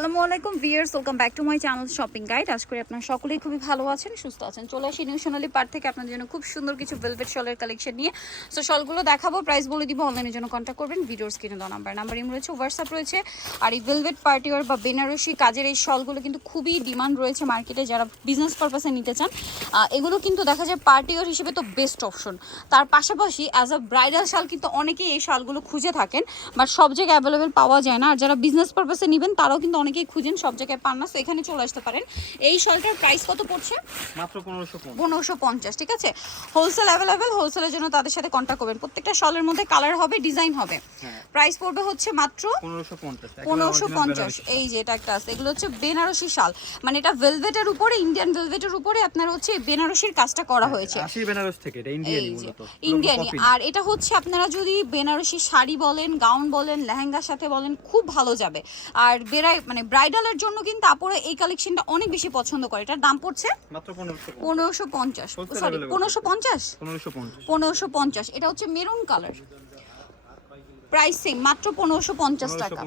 আসসালামু আলাইকুম viewers welcome back to my channel shopping guide. আজ করি আপনারা সকলেই খুবই ভালো আছেন, সুস্থ আছেন। চলে আসি নিউ সোনালি পার্ট থেকে আপনাদের জন্য খুব সুন্দর কিছু ভেলভেট শলের কালেকশন নিয়ে। সো শলগুলো দেখাবো প্রাইস বলে দিব অনলাইনের জন্য কন্ট্যাক্ট করবেন। ভিডিওর স্ক্রিনে দেওয়া নাম্বার নাম্বার ইম রয়েছে হোয়াটসঅ্যাপ রয়েছে। আর এই ভেলভেট পার্টিওয়ার বা বেনারসি কাজের এই শলগুলো কিন্তু খুবই ডিমান্ড রয়েছে মার্কেটে যারা বিজনেস পারপাসে নিতে চান। এগুলো কিন্তু দেখা যায় পার্টিওয়ার হিসেবে তো বেস্ট অপশন তার পাশাপাশি অ্যাজ আ ব্রাইডাল শাল কিন্তু অনেকেই এই শালগুলো খুঁজে থাকেন বাট সব জায়গায় অ্যাভেলেবেল পাওয়া যায় না। আর যারা বিজনেস পারপাসে নেবেন, তারাও কিন্তু অনেকেই খুঁজেন সব জায়গায় পান না সো এখানে চলে আসতে পারেন। এই শালটার প্রাইস কত পড়ছে? মাত্র পনেরোশো পঞ্চাশ। ঠিক আছে? হোলসেল অ্যাভেলেবেল হোলসেলের জন্য তাদের সাথে কন্ট্যাক্ট করবেন। প্রত্যেকটা শালের মধ্যে কালার হবে ডিজাইন হবে। হ্যাঁ। প্রাইস পড়বে হচ্ছে মাত্র পনেরোশো পঞ্চাশ এই যে এটা একটা আছে এগুলো হচ্ছে বেনারসি শাল। মানে এটা ভেলভেটের উপরে ইন্ডিয়ান ভেলভেটের উপরে আপনার হচ্ছে বেনারসির কাজটা করা হয়েছে। বেনারস থেকে এটা ইন্ডিয়ানি আর এটা হচ্ছে আপনারা যদি বেনারসি শাড়ি বলেন গাউন বলেন লেহেঙ্গার সাথে বলেন খুব ভালো যাবে। আর বেড়াই মানে ব্রাইডালের জন্য কিন্তু আপুরা এই কালেকশনটা অনেক বেশি পছন্দ করে। এটার দাম পড়ছে মাত্র পনেরোশো পঞ্চাশ। সরি. পনেরোশো পঞ্চাশ? পনেরোশো পঞ্চাশ। এটা হচ্ছে মেরুন কালার প্রাইস সেম মাত্র পনেরোশো পঞ্চাশ টাকা।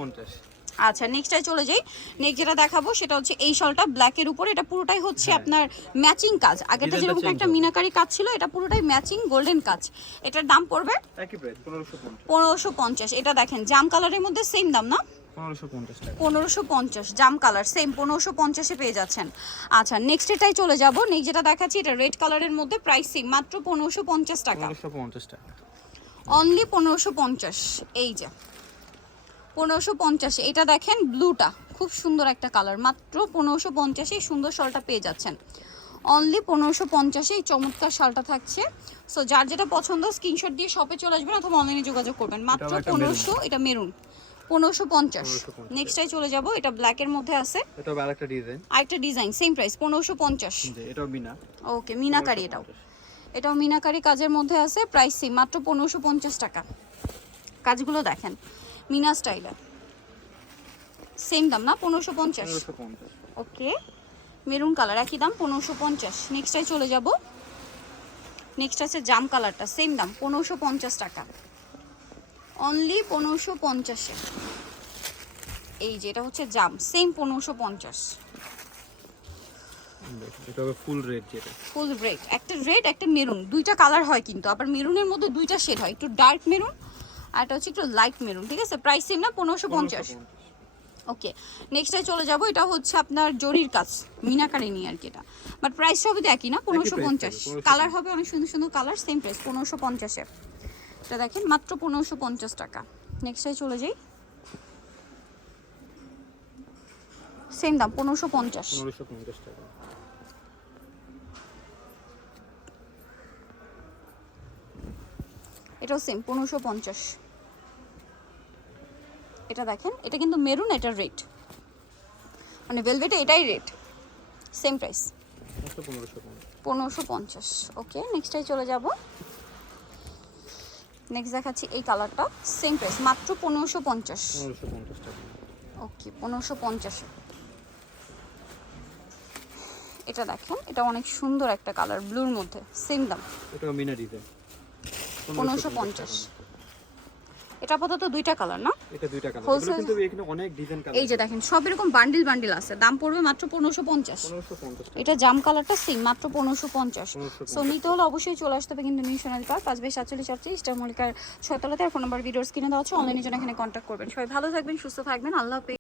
আচ্ছা নেক্সটটায় চলে যাই। নেক্সট যেটা দেখাবো সেটা হচ্ছে এই শালটা ব্ল্যাকের উপরে। এটা পুরোটাই হচ্ছে হ্যাঁ। আপনার ম্যাচিং কাজ। আগেরটা Design যেরকম একটা মিনাকারি কাজ ছিল এটা পুরোটাই ম্যাচিং গোল্ডেন কাজ। এটার দাম পড়বে পনেরোশো পঞ্চাশ। এটা দেখেন জাম কালারের মধ্যে সেম দাম না? পনেরোশো পঞ্চাশ জাম কালার সেম পনেরোশো পঞ্চাশে পেয়ে যাচ্ছেন। আচ্ছা নেক্সট এটাই চলে যাব। নেক্সট যেটা দেখাচ্ছি এটা রেড কালারের মধ্যে প্রাইস সেম মাত্র পনেরোশো পঞ্চাশ টাকা। অনলি পনেরোশো পঞ্চাশ এই যে। পনেরোশো পঞ্চাশে এটা দেখেন ব্লুটা খুব সুন্দর একটা কালার মাত্র পনেরোশো পঞ্চাশে সুন্দর শালটা পেয়ে যাচ্ছেন। অনলি পনেরোশো পঞ্চাশে এই চমৎকার শালটা থাকছে। সো যার যেটা পছন্দ স্ক্রিনশট দিয়ে শপে চলে আসবেন অথবা অনলাইনে যোগাযোগ করবেন। মাত্র পনেরোশো এটা মেরুন পনেরোশো পঞ্চাশ। 1550 নেক্সটটাই চলে যাব এটা ব্ল্যাকের মধ্যে আছে। এটা আরেকটা ডিজাইন আরেকটা ডিজাইন সেম প্রাইস পনেরোশো পঞ্চাশ। এটাও বিনা ওকে মিনাকারি এটাও। এটাও মিনাকারি কাজের মধ্যে আছে প্রাইস সেম মাত্র পনেরোশো পঞ্চাশ টাকা। কাজগুলো দেখেন মিনা স্টাইলে সেম দাম না পনেরোশো পঞ্চাশ? ওকে মেরুন কালার একই দাম পনেরোশো পঞ্চাশ। নেক্সটায় চলে যাব। নেক্সট আছে জাম কালারটা সেম দাম পনেরোশো পঞ্চাশ টাকা। অনলি পনেরোশো পঞ্চাশে এই যে এটা হচ্ছে জাম সেম পনেরোশো পঞ্চাশ। এটা ফুল রেড যেটা। ফুল রেড একটা রেড একটা মেরুন দুইটা কালার হয় কিন্তু আবার মেরুনের মধ্যে দুইটা শেড হয়। একটু ডার্ক মেরুন আর একটা হচ্ছে একটু লাইট মেরুন ঠিক আছে? প্রাইস সেম না পনেরোশো পঞ্চাশ। ওকে নেক্সটে চলে যাব। এটা হচ্ছে আপনার জরির কাজ মিনাকারি নিয়ে আর কি এটা। বাট প্রাইস তো একই না পনেরোশো পঞ্চাশ। কালার হবে অনেক সুন্দর সুন্দর কালার সেম প্রাইস পনেরোশো পঞ্চাশে এটা দেখেন মাত্র পনেরোশো পঞ্চাশ টাকা। নেক্সটে চলে যাই। সেম দাম পনেরোশো পঞ্চাশ। টাকা। এটাও সেম পনেরোশো পঞ্চাশ। এটা দেখেন এটা কিন্তু মেরুন এটা রেট মানে ভেলভেটে এটাই রেট সেম প্রাইস পনেরোশো পঞ্চাশ। ওকে নেক্সটটাই চলে যাব। নেক্সট দেখাচ্ছি এই কালারটা সেম প্রাইস মাত্র পনেরোশো পঞ্চাশ। ওকে পনেরোশো পঞ্চাশে। এটা দেখেন এটা অনেক সুন্দর একটা কালার ব্লুর মধ্যে সেম দাম। পনেরোশো পঞ্চাশ এটা আপাতত দুইটা কালার না? এটা দুইটা কালার Wholesale- কিন্তু এখানে অনেক ডিজাইন কালার এই যে দেখেন সব এরকম বান্ডিল বান্ডিল আছে। দাম পড়বে মাত্র পনেরোশো পঞ্চাশ। পনেরোশো পঞ্চাশ টাকা। এটা জাম কালারটা সেম মাত্র পনেরোশো পঞ্চাশ। পনেরোশো সো নিতে হলে অবশ্যই চলে আসতে হবে কিন্তু নিউ সোনালী পার্ক পাঁচ বেশ সাতচল্লিশ সাতচল্লিশ স্টার মল্লিকার ছয়তলাতে আর ফোন নাম্বার ভিডিওস কিনে দেওয়া হচ্ছে অনলাইনের জন্য এখানে কন্ট্যাক্ট করবেন। সবাই ভালো থাকবেন সুস্থ থাকবেন। আল্লাহ হাফেজ।